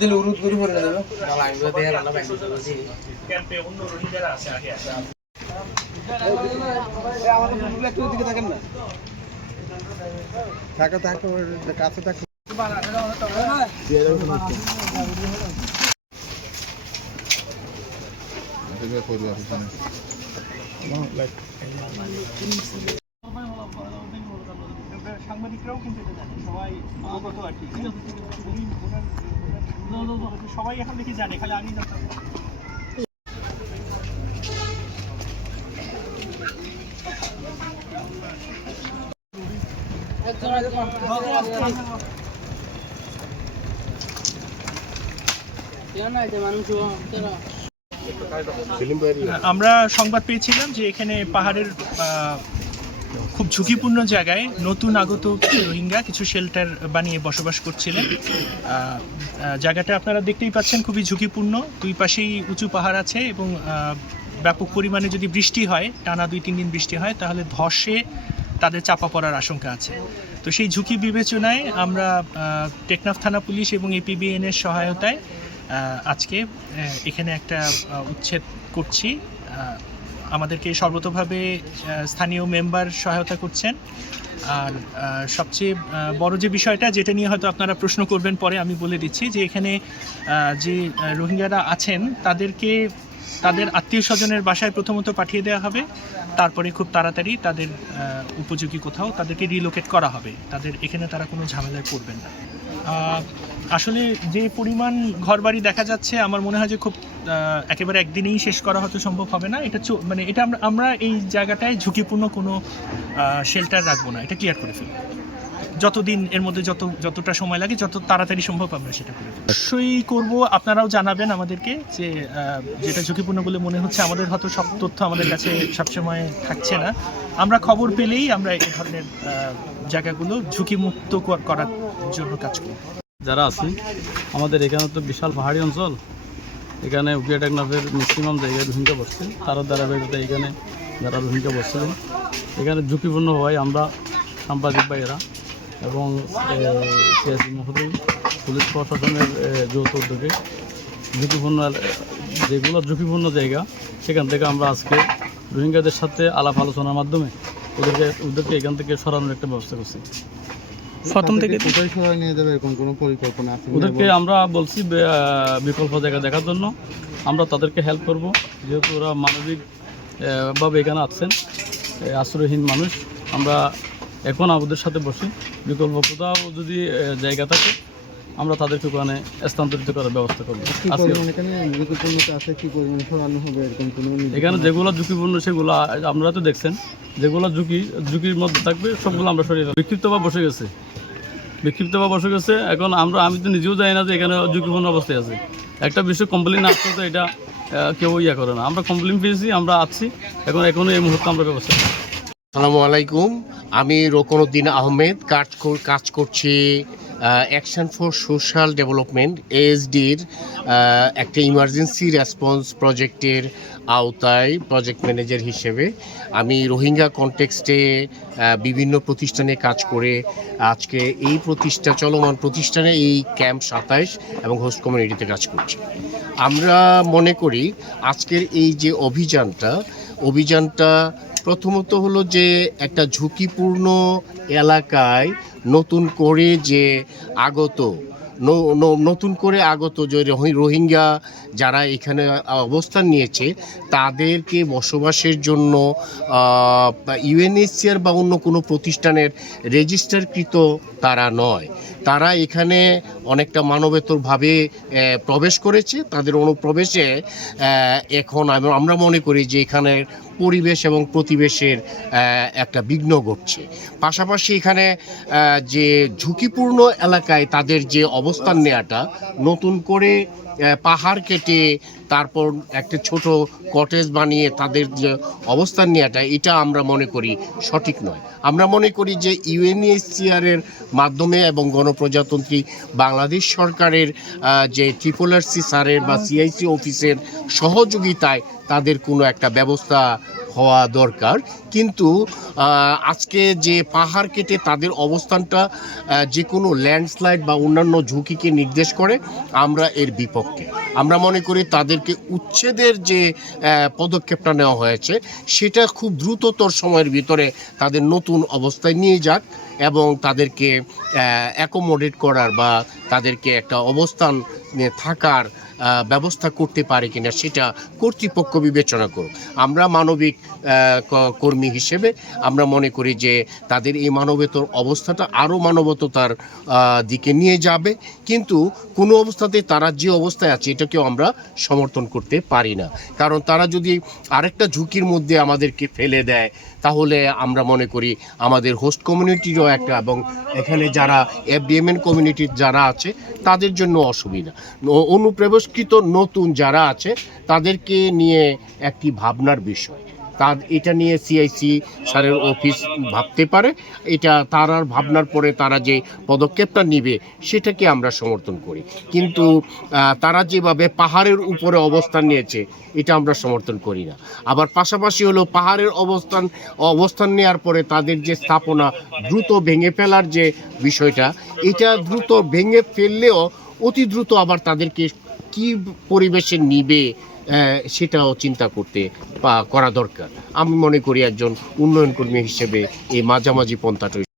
দিলে উরুদ করে যাবে। বাংলাদেশ দিয়ে রান্না বাইরে বুঝি ক্যাম্পে অন্য রোহিঙ্গারা আছে আগে আছে আমাদের ফুটবল একটু দিকে থাকেন না থাকো থাকো কাছে থাকো সাংবাদিকরাও কিন্তু এটা জানে সবাই অবগত আর কি। সবাই এখন দেখি জানে খালি আমি জানতাম না। আমরা সংবাদ পেয়েছিলাম যে এখানে পাহাড়ের আহ, খুব ঝুঁকিপূর্ণ জায়গায় নতুন আগত রোহিঙ্গা কিছু শেল্টার বানিয়ে বসবাস করছিলেন। জায়গাটা আপনারা দেখতেই পাচ্ছেন, খুবই ঝুঁকিপূর্ণ। দুই পাশেই উঁচু পাহাড় আছে এবং ব্যাপক পরিমাণে যদি বৃষ্টি হয়, টানা দুই তিন দিন বৃষ্টি হয়, তাহলে ধসে তাদের চাপা পড়ার আশঙ্কা আছে। তো সেই ঝুঁকি বিবেচনায় আমরা টেকনাফ থানা পুলিশ এবং এপিবিএন এর সহায়তায় আজকে এখানে একটা উচ্ছেদ করছি। আমাদেরকে সর্বতভাবে স্থানীয় মেম্বার সহায়তা করছেন। আর সবচেয়ে বড় যে বিষয়টা, যেটা নিয়ে হয়তো আপনারা প্রশ্ন করবেন পরে আমি বলে দিচ্ছি যে এখানে যে রোহিঙ্গারা আছেন, তাদেরকে, তাদের আত্মীয় স্বজনের বাসায় প্রথমত পাঠিয়ে দেওয়া হবে। তারপরে খুব তাড়াতাড়ি তাদের উপযোগী কোথাও তাদেরকে রিলোকেট করা হবে। তাদের, এখানে তারা কোনো ঝামেলায় পড়বেন না। আসলে যে পরিমাণ ঘরবাড়ি দেখা যাচ্ছে, আমার মনে হয় যে খুব একেবারে একদিনেই শেষ করা হয়তো সম্ভব হবে না। এটা মানে এটা আমরা আমরা এই জায়গাটায় ঝুঁকিপূর্ণ কোনো শেল্টার রাখব না। এটা ক্লিয়ার করে ফেলব যতদিন এর মধ্যে যত, যতটা সময় লাগে, যত তাড়াতাড়ি সম্ভব আমরা সেটা করে। অবশ্যই করব, আপনারাও জানাবেন আমাদেরকে যে যেটা ঝুঁকিপূর্ণ বলে মনে হচ্ছে, আমাদের হয়তো সব তথ্য আমাদের কাছে সবসময় থাকছে না। আমরা খবর পেলেই আমরা এই ধরনের জায়গাগুলো ঝুঁকিমুক্ত করার জন্য কাজ করব যারা আছে আমাদের এখানে তো বিশাল পাহাড়ি অঞ্চল। এখানে উকিয়া টেকনাফের ম্যাক্সিমাম জায়গায় রোহিঙ্গা বসছে তার ধারাবাহিকতা এখানে যারা রোহিঙ্গা বসছিলেন এখানে ঝুঁকিপূর্ণ হওয়ায় আমরা সাংবাদিক ভাইয়েরা এবং সিএসি মহোদয়, পুলিশ প্রশাসনের যৌথ উদ্যোগে ঝুঁকিপূর্ণ যেগুলো ঝুঁকিপূর্ণ জায়গা, সেখান থেকে আমরা আজকে রোহিঙ্গাদের সাথে আলাপ আলোচনার মাধ্যমে ওদেরকে ওদেরকে এখান থেকে সরানোর একটা ব্যবস্থা করছি। প্রথম থেকে কোথায় সরাই নিয়ে যাবে এরকম কোনো পরিকল্পনা আছে ওদেরকে আমরা বলছি বিকল্প জায়গা দেখার জন্য। আমরা তাদেরকে হেল্প করব। যেহেতু ওরা মানবিক ভাবে এখানে আছেন আশ্রয়হীন মানুষ আমরা এখন আমাদের সাথে বসি। বিকল্প কোথাও যদি জায়গা থাকে আমরা তাদেরকে ওখানে স্থানান্তরিত করার ব্যবস্থা করব। এখানে? ঝুঁকিপূর্ণতা আছে কি পরিমাণে সরানো হবে এরকম কোনো এখানে যেগুলো ঝুঁকিপূর্ণ সেগুলো আপনারা তো দেখছেন। যেগুলো ঝুঁকি ঝুঁকির মধ্যে থাকবে সবগুলো আমরা সরিয়ে বিক্ষিপ্ত বা বসে গেছে। বিক্ষিপ্ত বা বসে গেছে। এখন আমরা আমি তো নিজেও জানি না যে এখানে ঝুঁকিপূর্ণ অবস্থায় আছে। একটা বিষয় কমপ্লেন আসতে তো এটা কেউ ইয়া করে না। আমরা কমপ্লেন পেয়েছি আমরা আছি। এখন এখনও এই মুহূর্তে আমরা ব্যবস্থা আসসালামু আলাইকুম। আমি রোকনউদ্দিন আহমেদ কাজ কর- কাজ করছি অ্যাকশন ফর সোশ্যাল ডেভেলপমেন্ট এএসডির একটা ইমার্জেন্সি রেসপন্স প্রজেক্টের আওতায় প্রজেক্ট ম্যানেজার হিসেবে আমি রোহিঙ্গা কনটেক্সটে বিভিন্ন প্রতিষ্ঠানে কাজ করে আজকে এই প্রতিষ্ঠা, চলমান প্রতিষ্ঠানে এই ক্যাম্প সাতাইশ এবং হোস্ট কমিউনিটিতে কাজ করছি। আমরা মনে করি আজকের এই যে অভিযানটা অভিযানটা প্রথমত হলো যে একটা ঝুঁকিপূর্ণ এলাকায় নতুন করে যে আগত নতুন করে আগত যে রোহিঙ্গা যারা এখানে অবস্থান নিয়েছে, তাদেরকে বসবাসের জন্য ইউএনএসসিআর বা অন্য কোনো প্রতিষ্ঠানের রেজিস্টারকৃত তারা নয়। তারা এখানে অনেকটা মানবেতরভাবে প্রবেশ করেছে। তাদের অনুপ্রবেশে এখন আমরা মনে করি যে এখানের পরিবেশ এবং প্রতিবেশের একটা বিঘ্ন ঘটছে। পাশাপাশি এখানে যে ঝুঁকিপূর্ণ এলাকায় তাদের যে অবস্থান নেওয়াটা নতুন করে পাহাড় কেটে তারপর একটা ছোট কটেজ বানিয়ে তাদের যে অবস্থান নেওয়াটা এটা আমরা মনে করি সঠিক নয়। আমরা মনে করি যে ইউএনএসসিআর এর মাধ্যমে এবং গণপ্রজাতন্ত্রী বাংলাদেশ সরকারের যে ট্রিপল আর সি স্যারের বা সিআইসি অফিসের সহযোগিতায় তাদের কোনো একটা ব্যবস্থা হওয়া দরকার। কিন্তু আজকে যে পাহাড় কেটে তাদের অবস্থানটা যে কোনো ল্যান্ডস্লাইড বা অন্যান্য ঝুঁকিকে নির্দেশ করে, আমরা এর বিপক্ষে। আমরা মনে করি তাদেরকে উচ্ছেদের যে পদক্ষেপটা নেওয়া হয়েছে, সেটা খুব দ্রুততর সময়ের ভিতরে তাদের নতুন অবস্থায় নিয়ে যাক এবং তাদেরকে অ্যাকোমোডেট করার বা তাদেরকে একটা অবস্থান থাকার ব্যবস্থা করতে পারে কিনা সেটা কর্তৃপক্ষ বিবেচনা করুক। আমরা মানবিক কর্মী হিসেবে আমরা মনে করি যে তাদের এই মানবতর অবস্থাটা আরও মানবতার দিকে নিয়ে যাবে। কিন্তু কোনো অবস্থাতে তারা যে অবস্থায় আছে এটাকেও আমরা সমর্থন করতে পারি না। কারণ তারা যদি আরেকটা ঝুঁকির মধ্যে আমাদেরকে ফেলে দেয় তাহলে আমরা মনে করি আমাদের হোস্ট কমিউনিটিরও একটা এবং এখানে যারা এফডিএমএন কমিউনিটির যারা আছে, তাদের জন্য অসুবিধা। অনুপ্রবেশকৃত নতুন যারা আছে, তাদেরকে নিয়ে একটি ভাবনার বিষয়। তা এটা নিয়ে সিআইসি স্যারের অফিস ভাবতে পারে। এটা তারার ভাবনার পরে তারা যে পদক্ষেপটা নিবে, সেটাকে আমরা সমর্থন করি। কিন্তু তারা যেভাবে পাহাড়ের উপরে অবস্থান নিয়েছে, এটা আমরা সমর্থন করি না। আবার পাশাপাশি হলো পাহাড়ের অবস্থান অবস্থান নেওয়ার পরে তাদের যে স্থাপনা, দ্রুত ভেঙে ফেলার যে বিষয়টা, এটা দ্রুত ভেঙে ফেললেও অতি দ্রুত আবার তাদেরকে কি পরিবেশে নিবে সেটাও চিন্তা করতে বা করা দরকার। আমি মনে করি একজন উন্নয়ন কর্মী হিসেবে এই মাঝামাঝি পন্থাটা